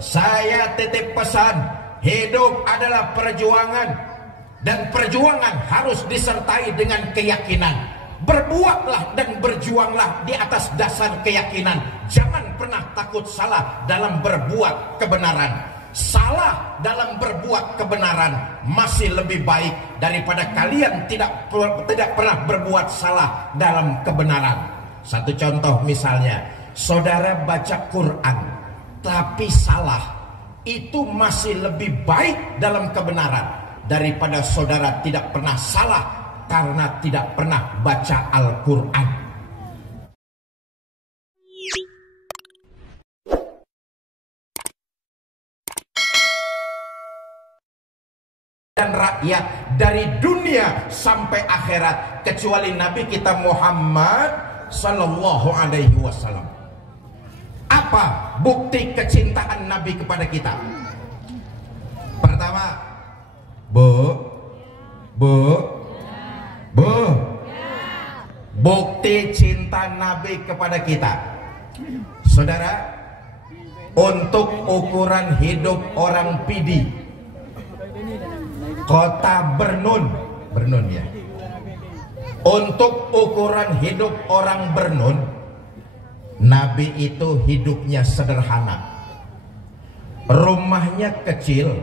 saya titip pesan, hidup adalah perjuangan, dan perjuangan harus disertai dengan keyakinan. Berbuatlah dan berjuanglah di atas dasar keyakinan. Jangan pernah takut salah dalam berbuat kebenaran. Salah dalam berbuat kebenaran masih lebih baik daripada kalian tidak pernah berbuat salah dalam kebenaran. Satu contoh misalnya, saudara baca Quran tapi salah, itu masih lebih baik dalam kebenaran daripada saudara tidak pernah salah karena tidak pernah baca Al-Quran. Dan rakyat dari dunia sampai akhirat, kecuali Nabi kita Muhammad Sallallahu Alaihi Wasallam. Apa bukti kecintaan Nabi kepada kita? Pertama, bukti cinta Nabi kepada kita, saudara, untuk ukuran hidup orang Pidi, kota Bernun ya. Untuk ukuran hidup orang Bernun, Nabi itu hidupnya sederhana. Rumahnya kecil,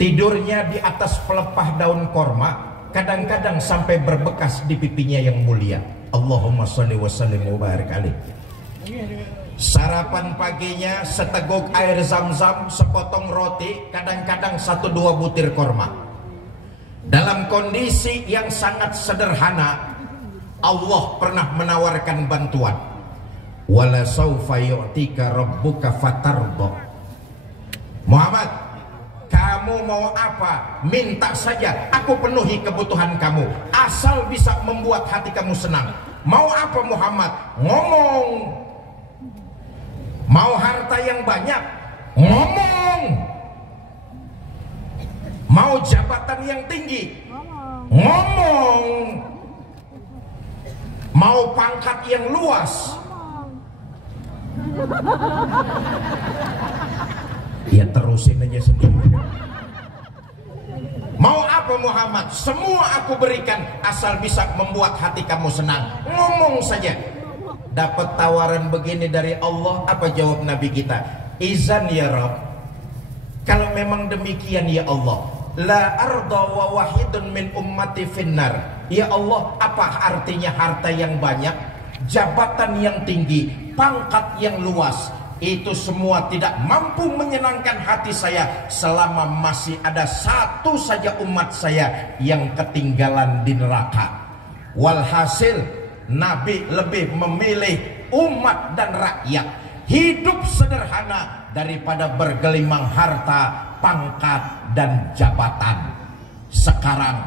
tidurnya di atas pelepah daun korma, kadang-kadang sampai berbekas di pipinya yang mulia. Allahumma sholli wa sallim wa barik alaih. Sarapan paginya seteguk air zam-zam, sepotong roti, kadang-kadang 1-2 butir korma. Dalam kondisi yang sangat sederhana, Allah pernah menawarkan bantuan. Wala saufa yu'tika rabbuka fatarda. Muhammad, kamu mau apa? Minta saja, aku penuhi kebutuhan kamu, asal bisa membuat hati kamu senang. Mau apa Muhammad? Ngomong. Mau harta yang banyak? Ngomong. Mau jabatan yang tinggi? Ngomong. Mau pangkat yang luas? Ya terusin aja sendiri. Mau apa Muhammad? Semua aku berikan asal bisa membuat hati kamu senang. Ngomong saja. Dapat tawaran begini dari Allah, apa jawab Nabi kita? Izan ya Rabb, kalau memang demikian ya Allah, la arda wa wahidun min ummati finnar. Ya Allah, apa artinya harta yang banyak, jabatan yang tinggi, pangkat yang luas, itu semua tidak mampu menyenangkan hati saya selama masih ada satu saja umat saya yang ketinggalan di neraka. Walhasil Nabi lebih memilih umat dan rakyat hidup sederhana daripada bergelimang harta, pangkat, dan jabatan. Sekarang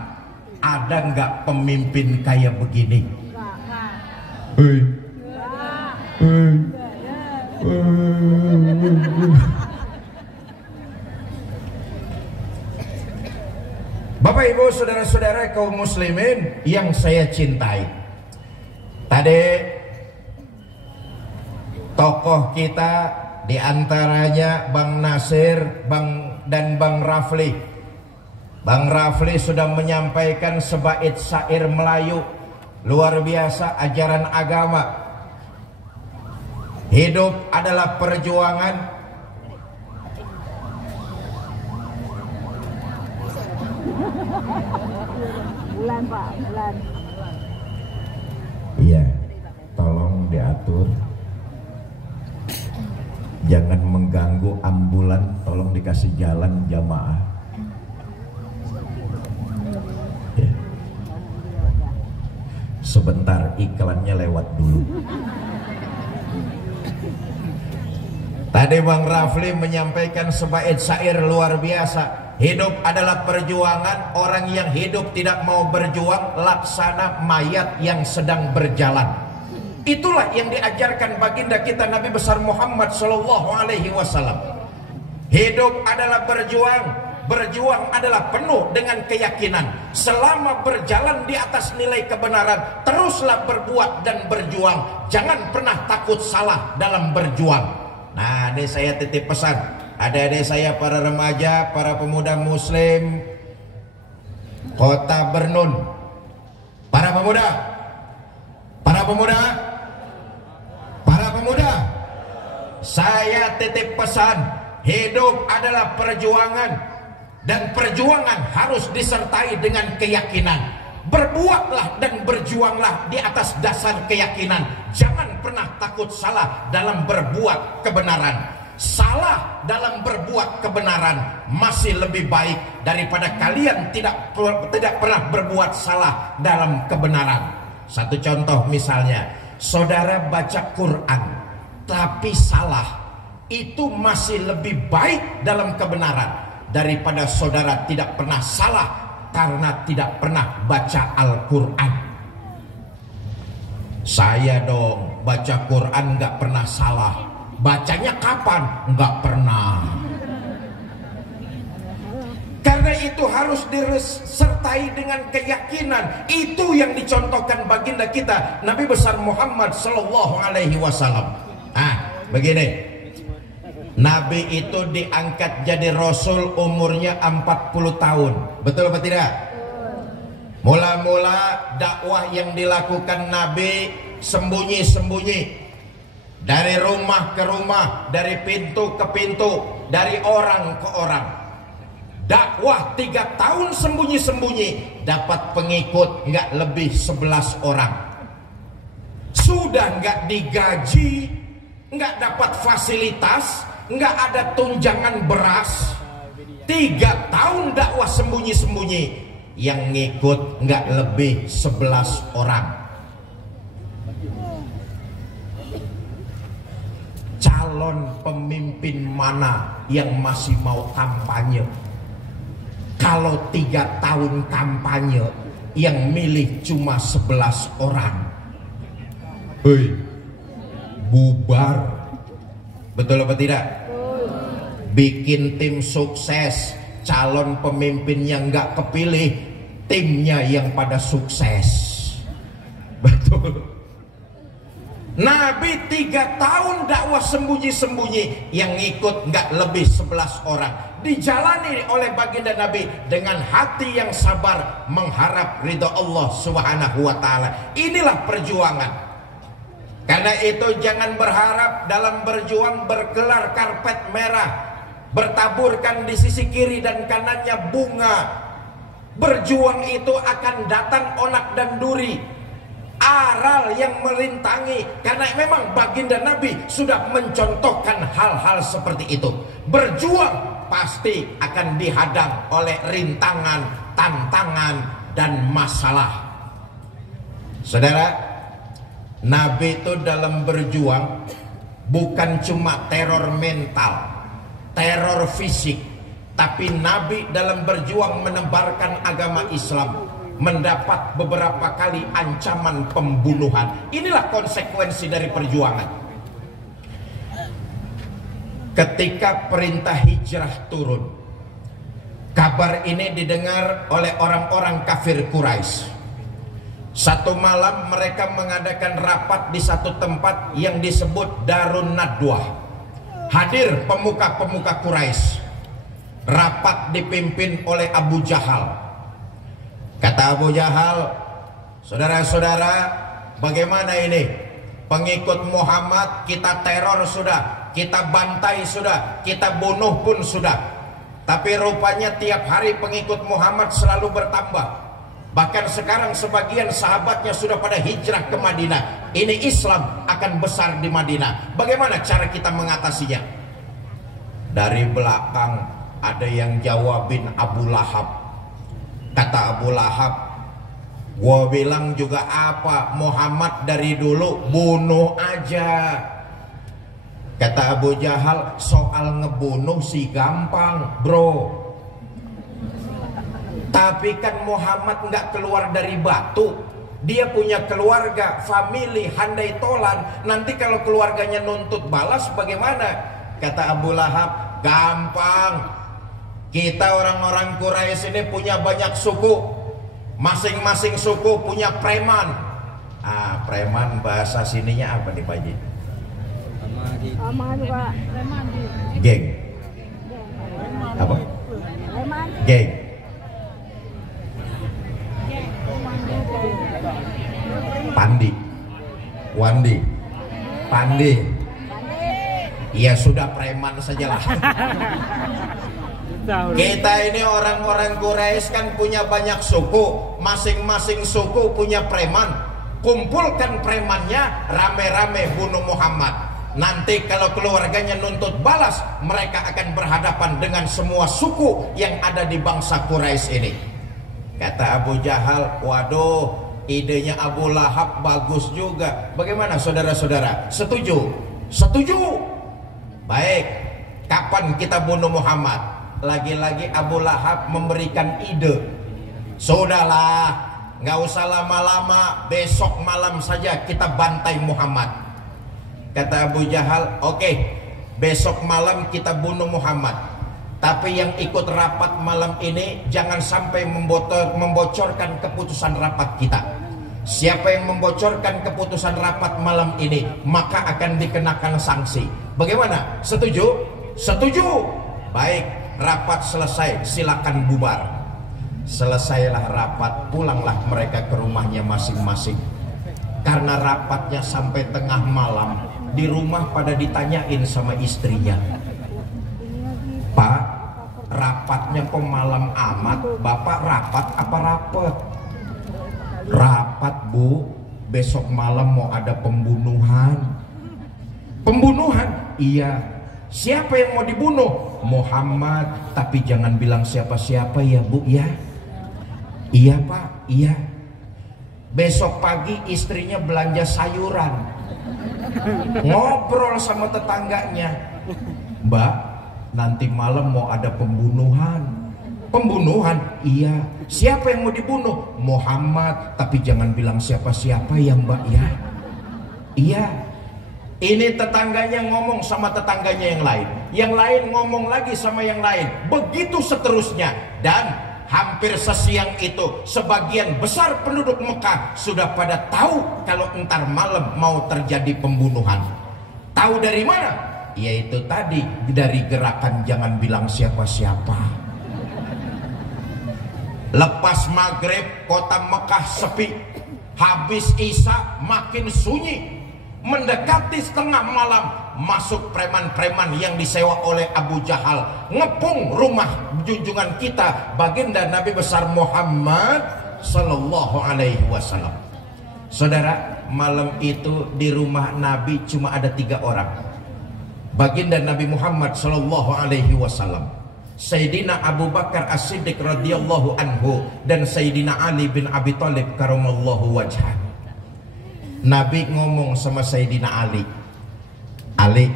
ada nggak pemimpin kayak begini? Bapak Ibu saudara-saudara kaum muslimin yang saya cintai, tadi tokoh kita diantaranya Bang Nasir, dan Bang Rafli. Bang Rafli sudah menyampaikan sebaik syair Melayu luar biasa, ajaran agama. Hidup adalah perjuangan. Bulan Pak, bulan. Iya, tolong diatur. Jangan mengganggu ambulan, tolong dikasih jalan jamaah. Ya. Sebentar, iklannya lewat dulu. Tadi Bang Rafli menyampaikan sebaik syair luar biasa. Hidup adalah perjuangan. Orang yang hidup tidak mau berjuang laksana mayat yang sedang berjalan. Itulah yang diajarkan baginda kita Nabi besar Muhammad Sallallahu Alaihi Wasallam. Hidup adalah berjuang. Berjuang adalah penuh dengan keyakinan. Selama berjalan di atas nilai kebenaran, teruslah berbuat dan berjuang. Jangan pernah takut salah dalam berjuang. Nah, Nah, ini saya titip pesan. Adik-adik saya, para remaja, para pemuda muslim Kota Bernun. Para pemuda. Saya titip pesan, hidup adalah perjuangan, dan perjuangan harus disertai dengan keyakinan. Berbuatlah dan berjuanglah di atas dasar keyakinan. Jangan pernah takut salah dalam berbuat kebenaran. Salah dalam berbuat kebenaran masih lebih baik daripada kalian tidak pernah berbuat salah dalam kebenaran. Satu contoh misalnya, saudara baca Quran tapi salah, itu masih lebih baik dalam kebenaran daripada saudara tidak pernah salah karena tidak pernah baca Al-Quran. Saya dong baca Quran nggak pernah salah. Bacanya kapan? Nggak pernah. Karena itu harus disertai dengan keyakinan. Itu yang dicontohkan baginda kita Nabi besar Muhammad Sallallahu Alaihi Wasallam. Begini, Nabi itu diangkat jadi Rasul umurnya 40 tahun. Betul apa tidak? Mula-mula dakwah yang dilakukan Nabi sembunyi-sembunyi, dari rumah ke rumah, dari pintu ke pintu, dari orang ke orang. Dakwah 3 tahun sembunyi-sembunyi, dapat pengikut nggak lebih 11 orang. Sudah nggak digaji, nggak dapat fasilitas, nggak ada tunjangan beras. 3 tahun dakwah sembunyi-sembunyi, yang ngikut nggak lebih 11 orang. Calon pemimpin mana yang masih mau kampanye? Kalau 3 tahun kampanye, yang milih cuma 11 orang. Hei, bubar. Betul apa tidak? Bikin tim sukses, calon pemimpin yang nggak kepilih, timnya yang pada sukses. Betul. Nabi 3 tahun dakwah sembunyi-sembunyi, yang ikut nggak lebih 11 orang. Dijalani oleh baginda Nabi dengan hati yang sabar, mengharap ridha Allah Subhanahu wa Ta'ala. Inilah perjuangan. Karena itu jangan berharap dalam berjuang bergelar karpet merah, bertaburkan di sisi kiri dan kanannya bunga. Berjuang itu akan datang onak dan duri, aral yang merintangi. Karena memang baginda Nabi sudah mencontohkan hal-hal seperti itu. Berjuang pasti akan dihadang oleh rintangan, tantangan, dan masalah. Saudara, Nabi itu dalam berjuang bukan cuma teror mental, teror fisik, tapi Nabi dalam berjuang menebarkan agama Islam mendapat beberapa kali ancaman pembunuhan. Inilah konsekuensi dari perjuangan. Ketika perintah hijrah turun, kabar ini didengar oleh orang-orang kafir Quraisy. Satu malam mereka mengadakan rapat di satu tempat yang disebut Darun Nadwah. Hadir pemuka-pemuka Quraisy. Rapat dipimpin oleh Abu Jahal. Kata Abu Jahal, saudara-saudara, bagaimana ini? Pengikut Muhammad kita teror sudah, kita bantai sudah, kita bunuh pun sudah. Tapi rupanya tiap hari pengikut Muhammad selalu bertambah. Bahkan sekarang sebagian sahabatnya sudah pada hijrah ke Madinah. Ini Islam akan besar di Madinah. Bagaimana cara kita mengatasinya? Dari belakang ada yang jawabin Abu Lahab. Kata Abu Lahab, gua bilang juga apa, Muhammad dari dulu bunuh aja. Kata Abu Jahal, soal ngebunuh sih gampang bro. Tapi kan Muhammad nggak keluar dari batu. Dia punya keluarga, famili, handai tolan. Nanti kalau keluarganya nuntut balas bagaimana? Kata Abu Lahab, gampang. Kita orang-orang Quraisy ini punya banyak suku. Masing-masing suku punya preman. Preman bahasa sininya apa nih Pak Haji? Mandi Pak. Geng. Apa? Geng. Pandi. Wandi. Pandi. Ya sudah, preman sajalah. Kita ini orang-orang Quraisy kan punya banyak suku, masing-masing suku punya preman. Kumpulkan premannya, rame-rame bunuh Muhammad. Nanti kalau keluarganya nuntut balas, mereka akan berhadapan dengan semua suku yang ada di bangsa Quraisy ini. Kata Abu Jahal, waduh, idenya Abu Lahab bagus juga. Bagaimana saudara-saudara? Setuju? Setuju? Baik, kapan kita bunuh Muhammad? Lagi-lagi Abu Lahab memberikan ide. Sudahlah, nggak usah lama-lama, besok malam saja kita bantai Muhammad. Kata Abu Jahal, oke, besok malam kita bunuh Muhammad. Tapi yang ikut rapat malam ini jangan sampai membocorkan keputusan rapat kita. Siapa yang membocorkan keputusan rapat malam ini, maka akan dikenakan sanksi. Bagaimana? Setuju? Setuju? Baik, rapat selesai, silakan bubar. Selesailah rapat, pulanglah mereka ke rumahnya masing-masing. Karena rapatnya sampai tengah malam, di rumah pada ditanyain sama istrinya, Pak, rapatnya kok malam amat, Bapak rapat apa rapet? Rapat Bu, besok malam mau ada pembunuhan. Pembunuhan? Iya. Siapa yang mau dibunuh? Muhammad, tapi jangan bilang siapa-siapa ya Bu ya. Iya Pak, iya. Besok pagi istrinya belanja sayuran, ngobrol sama tetangganya, Mbak, nanti malam mau ada pembunuhan. Pembunuhan? Iya. Siapa yang mau dibunuh? Muhammad, tapi jangan bilang siapa-siapa ya Mbak ya. Iya. Ini tetangganya ngomong sama tetangganya yang lain, yang lain ngomong lagi sama yang lain, begitu seterusnya. Dan hampir sesiang itu sebagian besar penduduk Mekah sudah pada tahu kalau entar malam mau terjadi pembunuhan. Tahu dari mana? Yaitu tadi dari gerakan jangan bilang siapa-siapa. Lepas maghrib kota Mekah sepi, habis isya makin sunyi. Mendekati setengah malam, masuk preman-preman yang disewa oleh Abu Jahal, ngepung rumah junjungan kita baginda Nabi besar Muhammad Sallallahu Alaihi Wasallam. Saudara, malam itu di rumah Nabi cuma ada 3 orang. Baginda Nabi Muhammad Sallallahu Alaihi Wasallam, Sayyidina Abu Bakar As-Siddiq radhiyallahu anhu, dan Sayyidina Ali bin Abi Thalib karamallahu wajhah. Nabi ngomong sama Sayyidina Ali, Ali,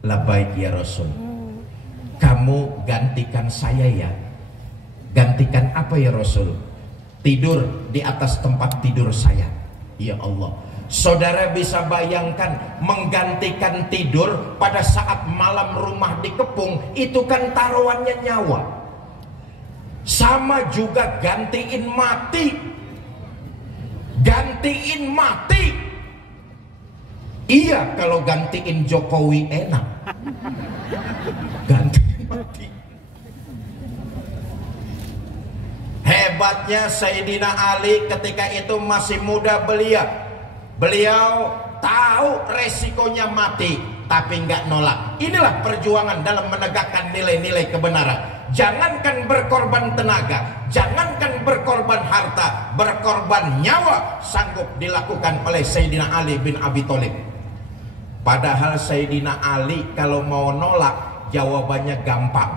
labbaik ya Rasul, kamu gantikan saya ya. Gantikan apa ya Rasul? Tidur di atas tempat tidur saya. Ya Allah, saudara bisa bayangkan menggantikan tidur pada saat malam rumah dikepung, itu kan taruhannya nyawa. Sama juga gantiin mati. Gantiin mati. Iya, kalau gantiin Jokowi enak. Gantiin mati. Hebatnya Sayyidina Ali ketika itu masih muda belia. Beliau tahu resikonya mati, tapi nggak nolak. Inilah perjuangan dalam menegakkan nilai-nilai kebenaran. Jangankan berkorban tenaga, jangankan berkorban harta, berkorban nyawa sanggup dilakukan oleh Sayyidina Ali bin Abi Thalib. Padahal Sayyidina Ali kalau mau nolak jawabannya gampang.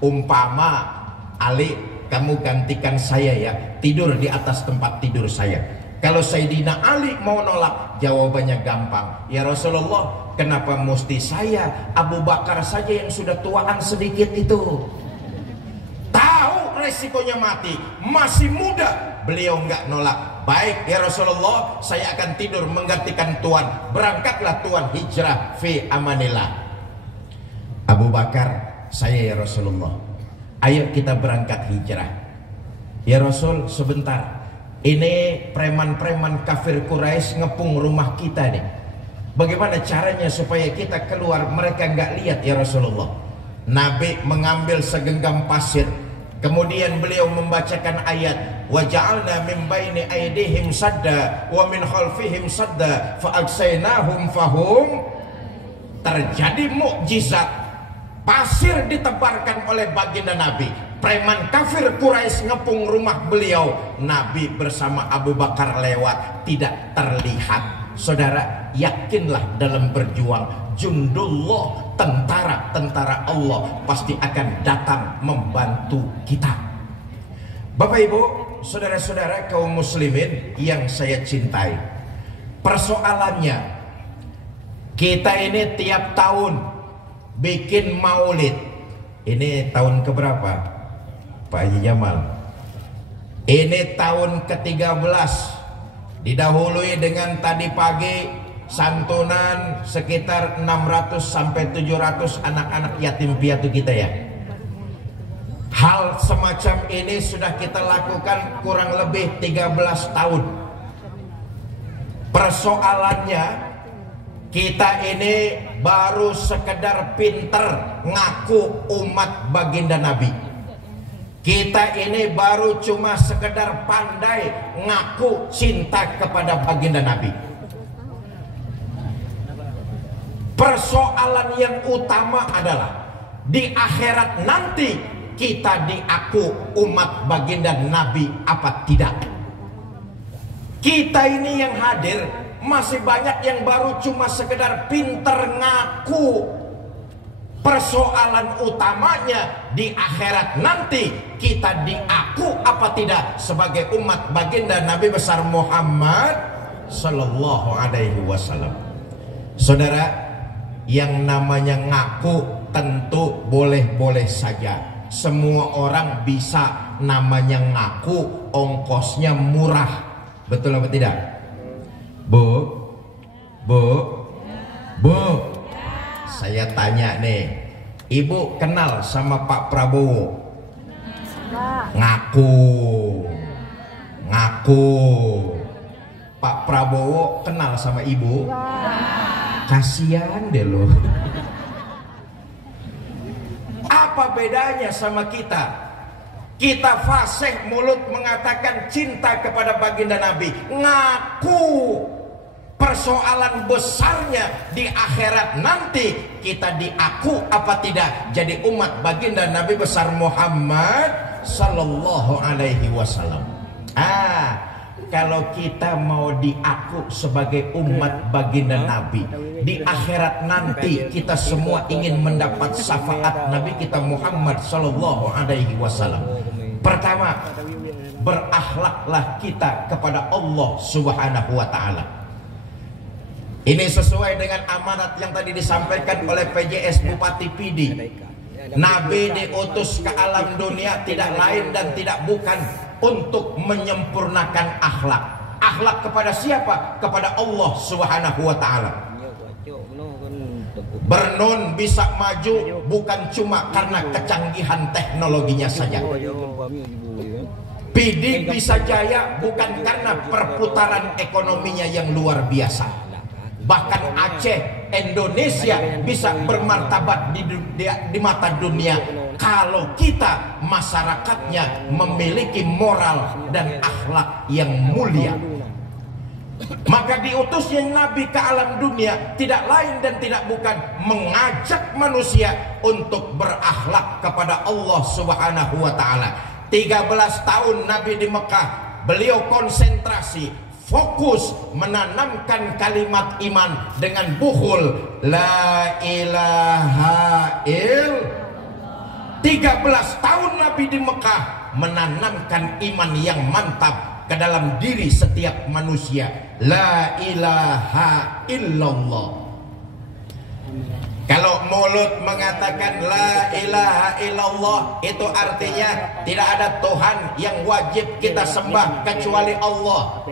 Umpama, Ali, kamu gantikan saya ya, tidur di atas tempat tidur saya. Kalau Sayyidina Ali mau nolak, jawabannya gampang. Ya Rasulullah, kenapa mesti saya? Abu Bakar saja yang sudah tuaan sedikit itu. Tahu resikonya mati, masih muda, beliau nggak nolak. Baik ya Rasulullah, saya akan tidur menggantikan Tuhan. Berangkatlah Tuhan hijrah fi amanillah. Abu Bakar, saya ya Rasulullah, ayo kita berangkat hijrah. Ya Rasul, sebentar, ini preman-preman kafir Quraisy ngepung rumah kita nih. Bagaimana caranya supaya kita keluar mereka nggak lihat ya Rasulullah? Nabi mengambil segenggam pasir, kemudian beliau membacakan ayat wa ja'alna min baini aydihim sadda wa min khalfihim sadda fa agsaynahum fahum. Terjadi mukjizat, pasir ditebarkan oleh baginda Nabi. Preman kafir Quraisy ngepung rumah beliau, Nabi bersama Abu Bakar lewat, tidak terlihat. Saudara, yakinlah dalam berjuang, jundullah, tentara-tentara Allah pasti akan datang membantu kita. Bapak Ibu, saudara-saudara kaum muslimin yang saya cintai, persoalannya kita ini tiap tahun bikin maulid. Ini tahun keberapa Pak Haji Jamal? Ini tahun ke-13. Didahului dengan tadi pagi santunan sekitar 600 sampai 700 anak-anak yatim piatu kita ya. Hal semacam ini sudah kita lakukan kurang lebih 13 tahun. Persoalannya, kita ini baru sekedar pinter ngaku umat baginda Nabi. Kita ini baru cuma sekedar pandai ngaku cinta kepada baginda Nabi. Persoalan yang utama adalah di akhirat nanti kita diaku umat baginda Nabi apa tidak. Kita ini yang hadir masih banyak yang baru cuma sekedar pinter ngaku. Persoalan utamanya di akhirat nanti kita diaku apa tidak sebagai umat baginda Nabi besar Muhammad Sallallahu Alaihi Wasallam. Saudara, yang namanya ngaku tentu boleh-boleh saja. Semua orang bisa namanya ngaku, ongkosnya murah. Betul apa tidak? Bu, saya tanya nih, Ibu kenal sama Pak Prabowo? Ngaku. Pak Prabowo kenal sama Ibu? Kasihan deh loh. Apa bedanya sama kita? Kita fasih mulut mengatakan cinta kepada baginda Nabi, ngaku. Persoalan besarnya di akhirat nanti kita diaku apa tidak jadi umat baginda Nabi besar Muhammad Sallallahu Alaihi Wasallam. Kalau kita mau diaku sebagai umat baginda Nabi di akhirat nanti, kita semua ingin mendapat syafaat Nabi kita Muhammad Sallallahu Alaihi Wasallam. Pertama, berakhlaklah kita kepada Allah Subhanahu Wa Taala. Ini sesuai dengan amanat yang tadi disampaikan oleh PJS Bupati Pidi. Nabi diutus ke alam dunia tidak lain dan tidak bukan untuk menyempurnakan akhlak. Akhlak kepada siapa? Kepada Allah Subhanahu Wa Taala. Bernun bisa maju bukan cuma karena kecanggihan teknologinya saja. Pidi bisa jaya bukan karena perputaran ekonominya yang luar biasa. Bahkan Aceh, Indonesia bisa bermartabat di mata dunia kalau kita masyarakatnya memiliki moral dan akhlak yang mulia. Maka diutusnya Nabi ke alam dunia tidak lain dan tidak bukan mengajak manusia untuk berakhlak kepada Allah Subhanahu Wa Taala. 13 tahun Nabi di Mekah, beliau konsentrasi, fokus menanamkan kalimat iman dengan bukhul la ilaha illallah. 13 tahun Nabi di Mekah menanamkan iman yang mantap ke dalam diri setiap manusia. La ilaha illallah. Kalau mulut mengatakan la ilaha illallah, itu artinya tidak ada Tuhan yang wajib kita sembah kecuali Allah.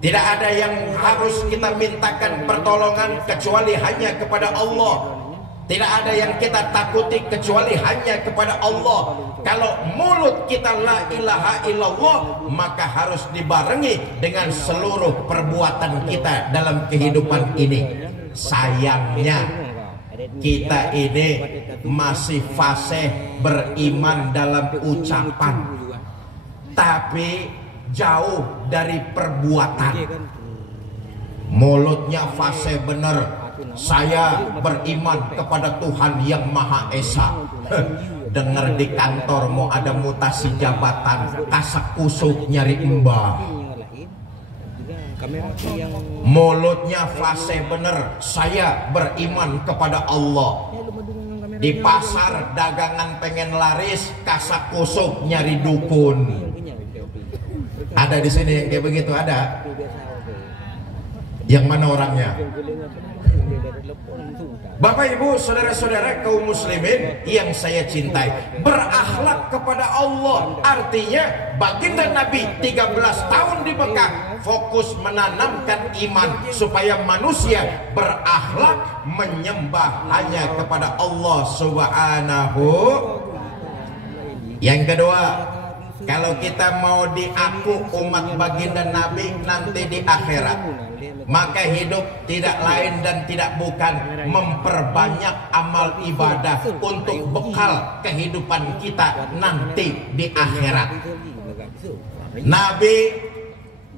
Tidak ada yang harus kita mintakan pertolongan kecuali hanya kepada Allah. Tidak ada yang kita takuti kecuali hanya kepada Allah. Kalau mulut kita la ilaha illallah, maka harus dibarengi dengan seluruh perbuatan kita dalam kehidupan ini. sayangnya kita ini masih fasih beriman dalam ucapan, tapi jauh dari perbuatan. Mulutnya fasih bener, saya beriman kepada Tuhan yang Maha Esa. Dengar di kantor mau ada mutasi jabatan, kasak kusuk nyari embah. Mulutnya fasih bener, saya beriman kepada Allah. Di pasar dagangan pengen laris, kasak kusuk nyari dukun. Ada di sini yang kayak begitu, ada. Yang mana orangnya? Bapak Ibu, saudara-saudara kaum muslimin yang saya cintai, berakhlak kepada Allah artinya baginda Nabi 13 tahun di Mekah fokus menanamkan iman supaya manusia berakhlak menyembah hanya kepada Allah Subhanahu. Yang kedua, kalau kita mau diaku umat baginda Nabi nanti di akhirat, maka hidup tidak lain dan tidak bukan memperbanyak amal ibadah untuk bekal kehidupan kita nanti di akhirat. Nabi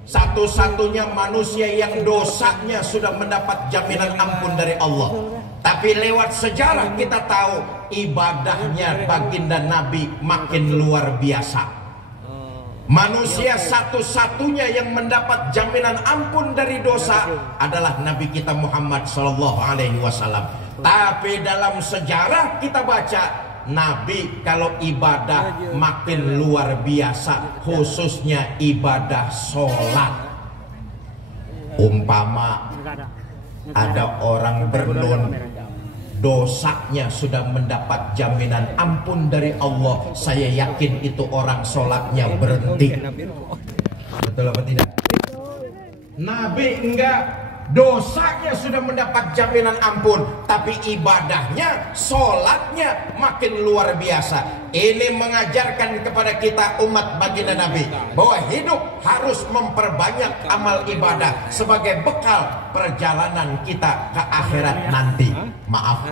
satu-satunya manusia yang dosanya sudah mendapat jaminan ampun dari Allah. Tapi lewat sejarah kita tahu ibadahnya baginda Nabi makin luar biasa. Manusia satu-satunya yang mendapat jaminan ampun dari dosa adalah Nabi kita Muhammad Sallallahu Alaihi Wasallam. Tapi dalam sejarah kita baca, Nabi kalau ibadah makin luar biasa, khususnya ibadah sholat. Umpama ada orang bernun, dosanya sudah mendapat jaminan ampun dari Allah, saya yakin itu orang sholatnya berhenti. Betul apa tidak? Nabi enggak, dosanya sudah mendapat jaminan ampun, tapi ibadahnya, sholatnya makin luar biasa. Ini mengajarkan kepada kita umat baginda Nabi bahwa hidup harus memperbanyak amal ibadah sebagai bekal perjalanan kita ke akhirat nanti. Maaf,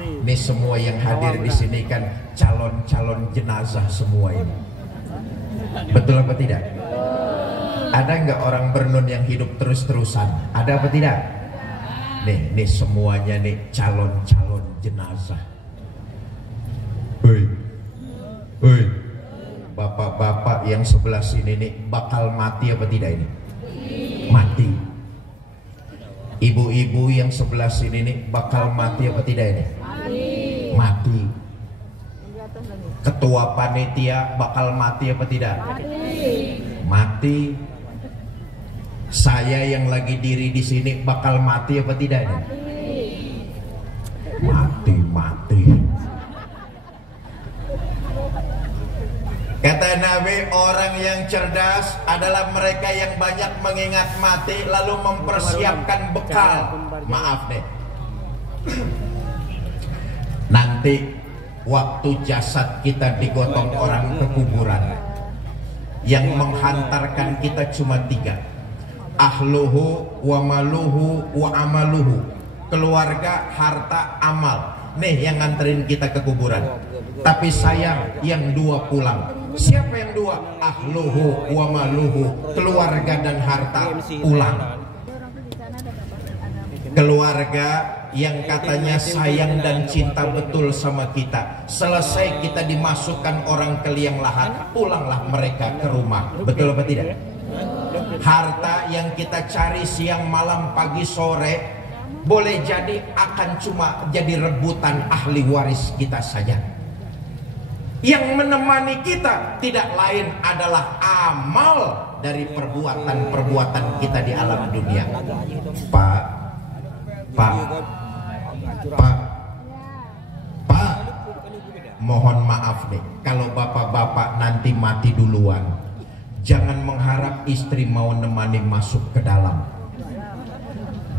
ini semua yang hadir di sini kan calon-calon jenazah semua ini. Betul apa tidak? Ada nggak orang bernun yang hidup terus-terusan? Ada apa tidak? Nih semuanya nih calon-calon jenazah. Hei, bapak-bapak yang sebelah sini nih bakal mati apa tidak ini? Mati. Ibu-ibu yang sebelah sini nih bakal mati apa tidak ini? Mati. Ketua panitia bakal mati apa tidak? Mati. Saya yang lagi diri di sini bakal mati apa tidak ini? Mati. Kata Nabi, orang yang cerdas adalah mereka yang banyak mengingat mati lalu mempersiapkan bekal. Maaf nih, nanti waktu jasad kita digotong orang ke kuburan, yang menghantarkan kita cuma 3: ahluhu wa maluhu wa amaluhu. Keluarga, harta, amal. Nih yang nganterin kita ke kuburan. Tapi sayang yang 2 pulang. Siapa yang 2? Ahluhu wa maluhu, keluarga dan harta pulang. Keluarga yang katanya sayang dan cinta betul sama kita, selesai kita dimasukkan orang ke liang lahat, pulanglah mereka ke rumah. Betul apa tidak? Harta yang kita cari siang malam pagi sore, boleh jadi akan cuma jadi rebutan ahli waris kita saja. Yang menemani kita tidak lain adalah amal dari perbuatan-perbuatan kita di alam dunia. Pak, mohon maaf nih, kalau bapak-bapak nanti mati duluan, jangan mengharap istri mau nemani masuk ke dalam.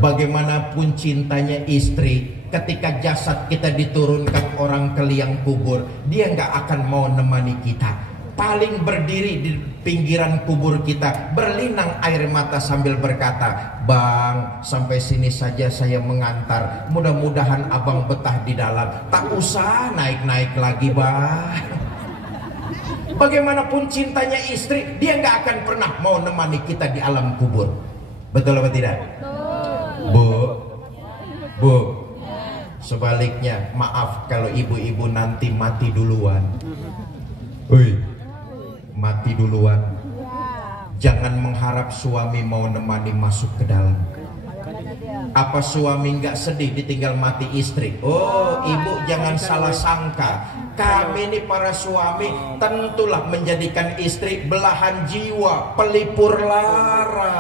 Bagaimanapun cintanya istri, ketika jasad kita diturunkan orang ke liang kubur, dia nggak akan mau nemani kita. paling berdiri di pinggiran kubur kita, berlinang air mata sambil berkata, "Bang, sampai sini saja saya mengantar. Mudah-mudahan abang betah di dalam. Tak usah naik-naik lagi, Bang." Bagaimanapun cintanya istri, dia nggak akan pernah mau nemani kita di alam kubur. Betul apa tidak? Bu, sebaliknya, maaf kalau ibu-ibu nanti mati duluan. Mati duluan. Jangan mengharap suami mau nemani masuk ke dalam. Apa suami nggak sedih ditinggal mati istri? Oh, ibu jangan salah sangka. Kami ini para suami tentulah menjadikan istri belahan jiwa, pelipur lara.